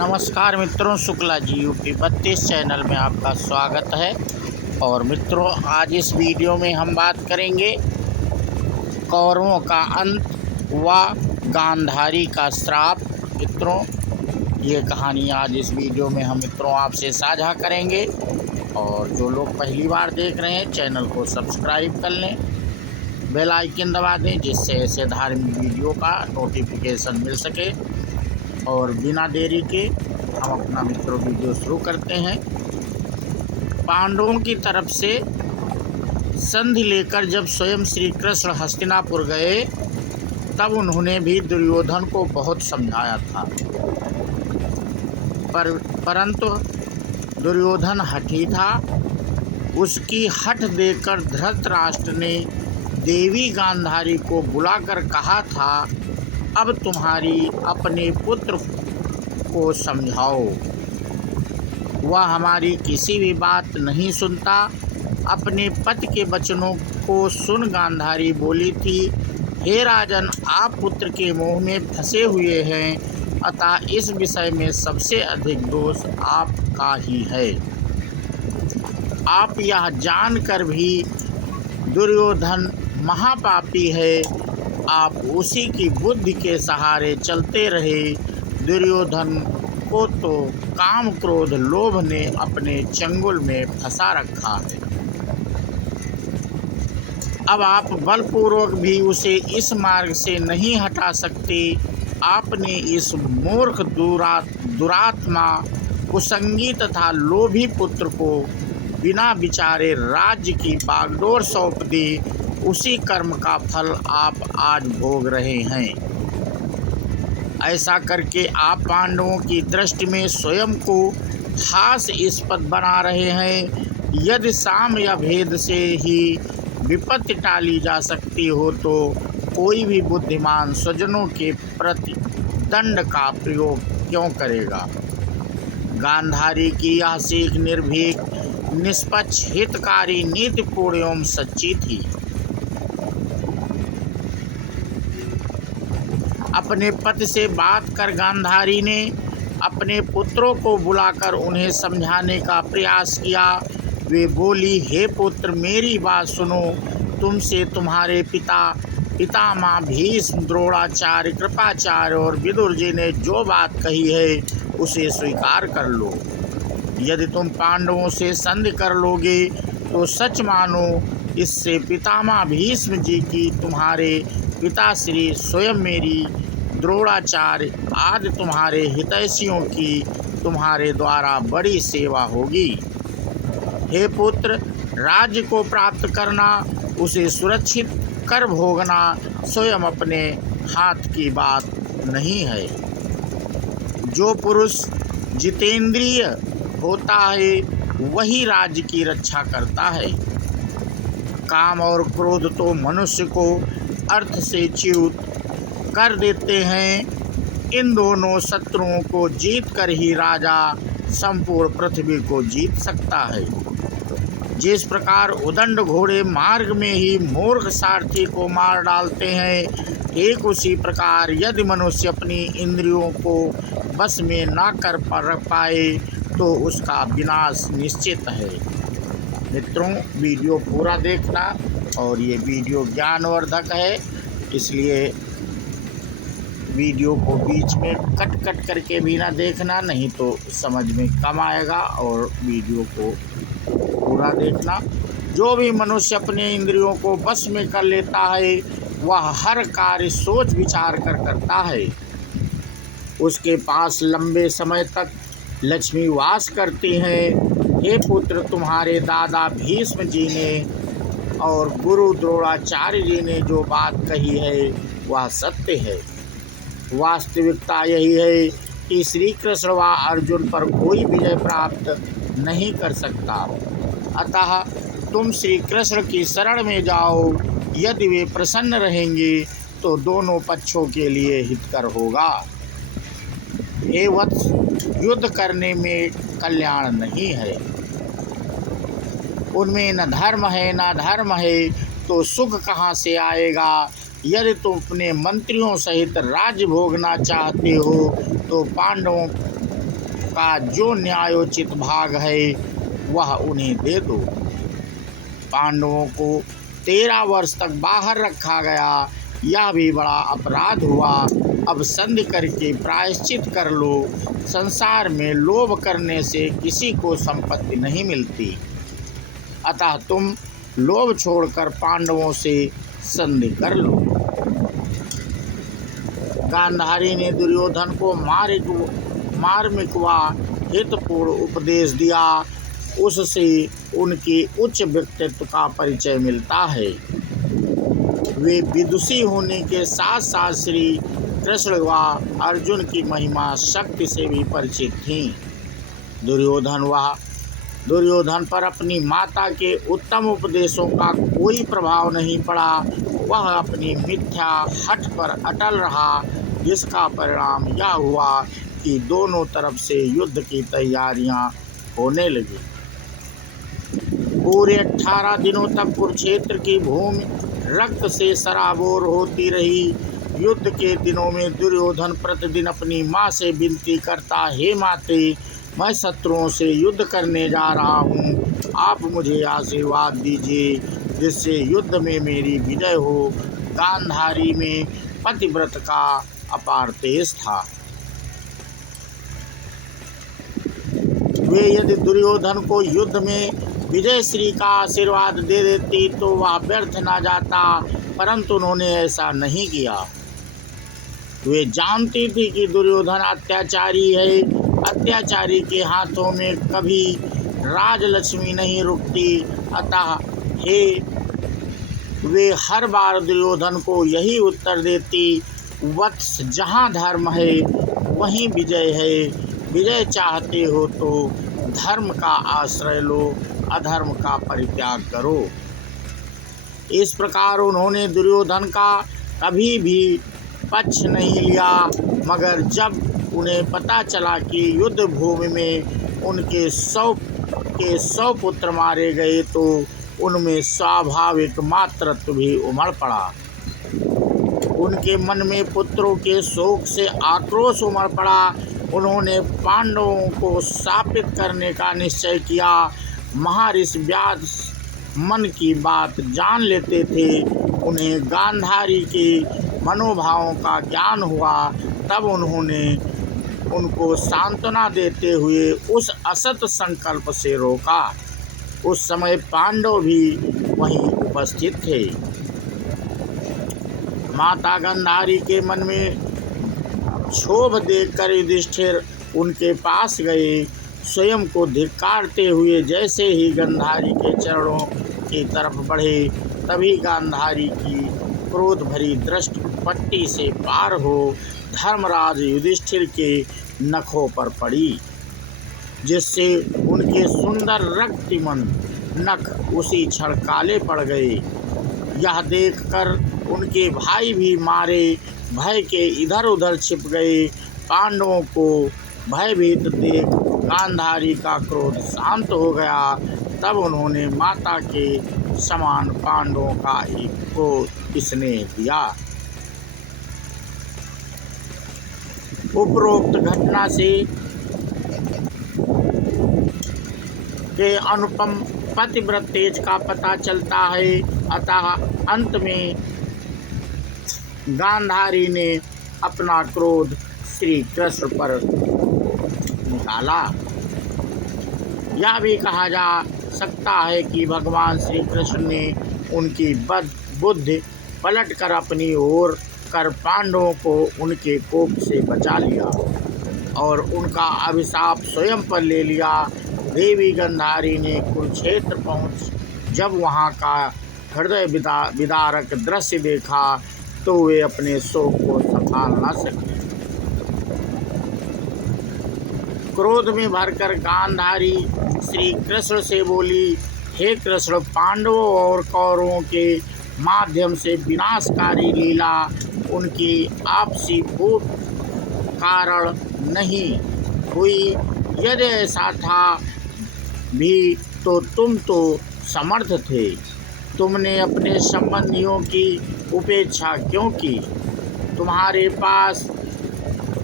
नमस्कार मित्रों, Shukla ji UP 32 channel में आपका स्वागत है। और मित्रों, आज इस वीडियो में हम बात करेंगे कौरवों का अंत व गांधारी का श्राप। मित्रों, ये कहानी आज इस वीडियो में हम मित्रों आपसे साझा करेंगे। और जो लोग पहली बार देख रहे हैं, चैनल को सब्सक्राइब कर लें, बेल आइकन दबा दें, जिससे ऐसे धार्मिक वीडियो का नोटिफिकेशन मिल सके। और बिना देरी के हम अपना मित्रों वीडियो शुरू करते हैं। पांडवों की तरफ से संधि लेकर जब स्वयं श्री कृष्ण हस्तिनापुर गए, तब उन्होंने भी दुर्योधन को बहुत समझाया था, परंतु दुर्योधन हठी था। उसकी हठ देखकर धृतराष्ट्र ने देवी गांधारी को बुलाकर कहा था, अब तुम्हारी अपने पुत्र को समझाओ। वह हमारी किसी भी बात नहीं सुनता। अपने पति के वचनों को सुन गांधारी बोली थी, हे राजन, आप पुत्र के मोह में फंसे हुए हैं, अतः इस विषय में सबसे अधिक दोष आपका ही है। आप यह जानकर भी दुर्योधन महापापी है, आप उसी की बुद्धि के सहारे चलते रहे। दुर्योधन को तो काम क्रोध लोभ ने अपने चंगुल में फंसा रखा है। अब आप बलपूर्वक भी उसे इस मार्ग से नहीं हटा सकते। आपने इस मूर्ख दुरात्मा कुसंगी तथा लोभी पुत्र को बिना विचारे राज्य की बागडोर सौंप दी। उसी कर्म का फल आप आज भोग रहे हैं। ऐसा करके आप पांडवों की दृष्टि में स्वयं को हास्यास्पद बना रहे हैं। यदि साम या भेद से ही विपत्ति टाली जा सकती हो, तो कोई भी बुद्धिमान स्वजनों के प्रति दंड का प्रयोग क्यों करेगा। गांधारी की यह सीख निर्भीक, निष्पक्ष, हितकारी, नीतिपूर्ण एवं सच्ची थी। अपने पति से बात कर गांधारी ने अपने पुत्रों को बुलाकर उन्हें समझाने का प्रयास किया। वे बोली, हे पुत्र, मेरी बात सुनो। तुमसे तुम्हारे पितामह भीष्म, द्रोणाचार्य, कृपाचार्य और विदुर जी ने जो बात कही है, उसे स्वीकार कर लो। यदि तुम पांडवों से संधि कर लोगे, तो सच मानो इससे पितामह भीष्म जी की, तुम्हारे पिताश्री स्वयं मेरी, द्रोणाचार्य आदि तुम्हारे हितैषियों की तुम्हारे द्वारा बड़ी सेवा होगी। हे पुत्र, राज्य को प्राप्त करना, उसे सुरक्षित कर भोगना स्वयं अपने हाथ की बात नहीं है। जो पुरुष जितेंद्रिय होता है, वही राज्य की रक्षा करता है। काम और क्रोध तो मनुष्य को अर्थ से च्युत कर देते हैं। इन दोनों शत्रुओं को जीत कर ही राजा संपूर्ण पृथ्वी को जीत सकता है। जिस प्रकार उदंड घोड़े मार्ग में ही मूर्ख सारथी को मार डालते हैं, ठीक उसी प्रकार यदि मनुष्य अपनी इंद्रियों को बस में ना कर पाए, तो उसका विनाश निश्चित है। मित्रों, वीडियो पूरा देखना, और ये वीडियो ज्ञानवर्धक है, इसलिए वीडियो को बीच में कट करके भी ना देखना, नहीं तो समझ में कम आएगा। और वीडियो को पूरा देखना। जो भी मनुष्य अपने इंद्रियों को बस में कर लेता है, वह हर कार्य सोच विचार कर करता है। उसके पास लंबे समय तक लक्ष्मी वास करती है। हे पुत्र, तुम्हारे दादा भीष्म जी ने और गुरु द्रोणाचार्य जी ने जो बात कही है, वह सत्य है। वास्तविकता यही है कि श्री कृष्ण व अर्जुन पर कोई विजय प्राप्त नहीं कर सकता। अतः तुम श्री कृष्ण की शरण में जाओ। यदि वे प्रसन्न रहेंगे, तो दोनों पक्षों के लिए हितकर होगा। हे वत्स, युद्ध करने में कल्याण नहीं है। उनमें न धर्म है न धर्म है, तो सुख कहाँ से आएगा। यदि तुम अपने मंत्रियों सहित राज्य भोगना चाहते हो, तो पांडवों का जो न्यायोचित भाग है वह उन्हें दे दो। पांडवों को 13 वर्ष तक बाहर रखा गया, यह भी बड़ा अपराध हुआ। अब संधि करके प्रायश्चित कर लो। संसार में लोभ करने से किसी को संपत्ति नहीं मिलती, अतः तुम लोभ छोड़कर पांडवों से संधि कर लो। गांधारी ने दुर्योधन को मार्मिक व हितपूर्ण उपदेश दिया। उससे उनके उच्च व्यक्तित्व का परिचय मिलता है। वे विदुषी होने के साथ साथ श्री कृष्ण व अर्जुन की महिमा शक्ति से भी परिचित थीं। दुर्योधन पर अपनी माता के उत्तम उपदेशों का कोई प्रभाव नहीं पड़ा। वह अपनी मिथ्या हठ पर अटल रहा, जिसका परिणाम यह हुआ कि दोनों तरफ से युद्ध की तैयारियां होने लगी। पूरे 18 दिनों तक कुरुक्षेत्र की भूमि रक्त से सराबोर होती रही। युद्ध के दिनों में दुर्योधन प्रतिदिन अपनी माँ से विनती करता, हे माते, मैं शत्रुओं से युद्ध करने जा रहा हूँ, आप मुझे आशीर्वाद दीजिए जिससे युद्ध में मेरी विजय हो। गांधारी में पतिव्रत का अपार तेज था। वे यदि दुर्योधन को युद्ध में विजय श्री का आशीर्वाद दे देती तो वह व्यर्थ न जाता, परंतु उन्होंने ऐसा नहीं किया। वे जानती थी कि दुर्योधन अत्याचारी है। अत्याचारी के हाथों में कभी राजलक्ष्मी नहीं रुकती, अतः वे हर बार दुर्योधन को यही उत्तर देती, वत्स, जहाँ धर्म है वहीं विजय है। विजय चाहते हो तो धर्म का आश्रय लो, अधर्म का परित्याग करो। इस प्रकार उन्होंने दुर्योधन का कभी भी पक्ष नहीं लिया, मगर जब उन्हें पता चला कि युद्ध भूमि में उनके 100 पुत्र मारे गए तो उनमें स्वाभाविक मातृत्व भी उमड़ पड़ा। उनके मन में पुत्रों के शोक से आक्रोश उमड़ पड़ा। उन्होंने पांडवों को शापित करने का निश्चय किया। महर्षि व्यास मन की बात जान लेते थे। उन्हें गांधारी के मनोभावों का ज्ञान हुआ। तब उन्होंने उनको सांत्वना देते हुए उस असत संकल्प से रोका। उस समय पांडव भी वहीं उपस्थित थे। माता गांधारी के मन में क्षोभ देखकर युधिष्ठिर उनके पास गए। स्वयं को धिक्कारते हुए जैसे ही गांधारी के चरणों की तरफ बढ़े, तभी गांधारी की क्रोध भरी दृष्टि पट्टी से पार हो धर्मराज युधिष्ठिर के नखों पर पड़ी, जिससे उनके सुंदर रक्तिमन नख उसी क्षण काले पड़ गए। यह देखकर उनके भाई भी मारे भय के इधर उधर छिप गए। पांडवों को भयभीत देख गांधारी का क्रोध शांत हो गया। तब उन्होंने माता के समान पांडवों का ही को स्नेह दिया। उपरोक्त घटना से के अनुपम पतिव्रत तेज का पता चलता है। अतः अंत में गांधारी ने अपना क्रोध श्री कृष्ण पर निकाला। यह भी कहा जा सकता है कि भगवान श्री कृष्ण ने उनकी बुद्धि पलटकर अपनी ओर कर पांडवों को उनके कोप से बचा लिया और उनका अभिशाप स्वयं पर ले लिया। देवी गांधारी ने कुरुक्षेत्र पहुँच जब वहाँ का हृदय विदारक दृश्य देखा तो वे अपने शोक को संभाल न सके। क्रोध में भरकर गांधारी श्री कृष्ण से बोली, हे कृष्ण, पांडवों और कौरवों के माध्यम से विनाशकारी लीला उनकी आपसी फूट कारण नहीं हुई। यदि ऐसा था भी तो तुम तो समर्थ थे। तुमने अपने संबंधियों की उपेक्षा क्यों की? तुम्हारे पास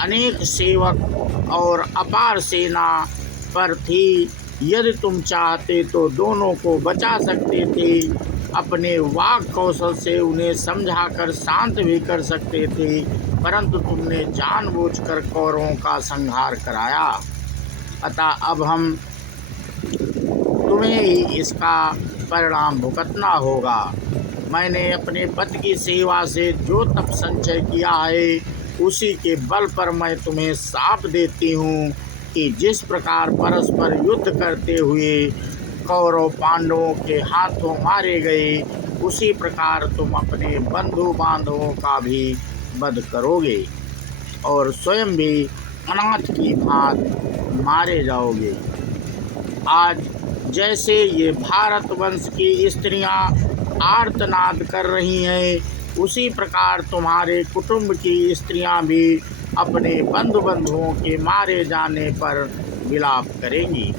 अनेक सेवक और अपार सेना पर थी। यदि तुम चाहते तो दोनों को बचा सकते थे, अपने वाक कौशल से उन्हें समझाकर शांत भी कर सकते थे, परंतु तुमने जानबूझकर कौरवों का संहार कराया। अतः अब हम तुम्हें ही इसका परिणाम भुगतना होगा। मैंने अपने पति की सेवा से जो तप संचय किया है, उसी के बल पर मैं तुम्हें शाप देती हूँ कि जिस प्रकार परस्पर युद्ध करते हुए कौरव पांडवों के हाथों मारे गए, उसी प्रकार तुम अपने बंधु बांधवों का भी वध करोगे और स्वयं भी अनाथ की भांति मारे जाओगे। आज जैसे ये भारतवंश की स्त्रियां आर्तनाद कर रही हैं, उसी प्रकार तुम्हारे कुटुंब की स्त्रियां भी अपने बंधुओं के मारे जाने पर विलाप करेंगी।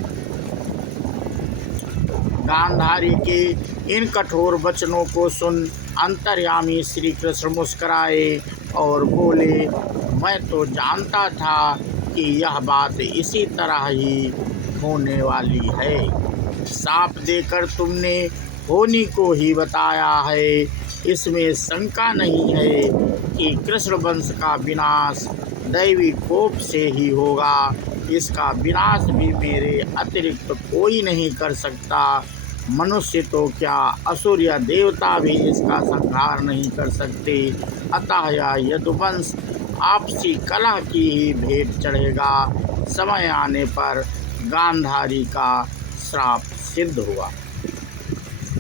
गांधारी के इन कठोर वचनों को सुन अंतर्यामी श्री कृष्ण मुस्कुराए और बोले, मैं तो जानता था कि यह बात इसी तरह ही होने वाली है। शाप देकर तुमने होनी को ही बताया है। इसमें शंका नहीं है कि कृष्ण वंश का विनाश दैवी कोप से ही होगा। इसका विनाश भी मेरे अतिरिक्त कोई नहीं कर सकता। मनुष्य तो क्या, असुर या देवता भी इसका संहार नहीं कर सकते। अतः यह यदुवंश आपसी कलह की ही भेंट चढ़ेगा। समय आने पर गांधारी का श्राप सिद्ध हुआ।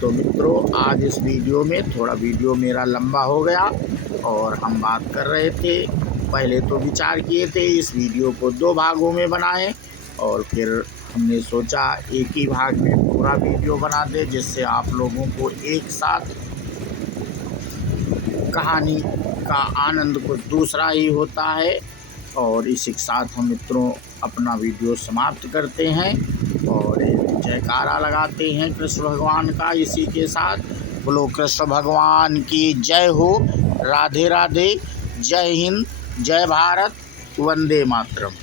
तो मित्रों, आज इस वीडियो में थोड़ा वीडियो मेरा लंबा हो गया और हम बात कर रहे थे, पहले तो विचार किए थे इस वीडियो को 2 भागों में बनाएं, और फिर हमने सोचा एक ही भाग में पूरा वीडियो बना दे, जिससे आप लोगों को एक साथ कहानी का आनंद कुछ दूसरा ही होता है। और इसी के साथ हम मित्रों अपना वीडियो समाप्त करते हैं और जयकारा लगाते हैं कृष्ण भगवान का। इसी के साथ बोलो कृष्ण भगवान की जय हो। राधे राधे। जय हिंद, जय भारत, वंदे मातरम।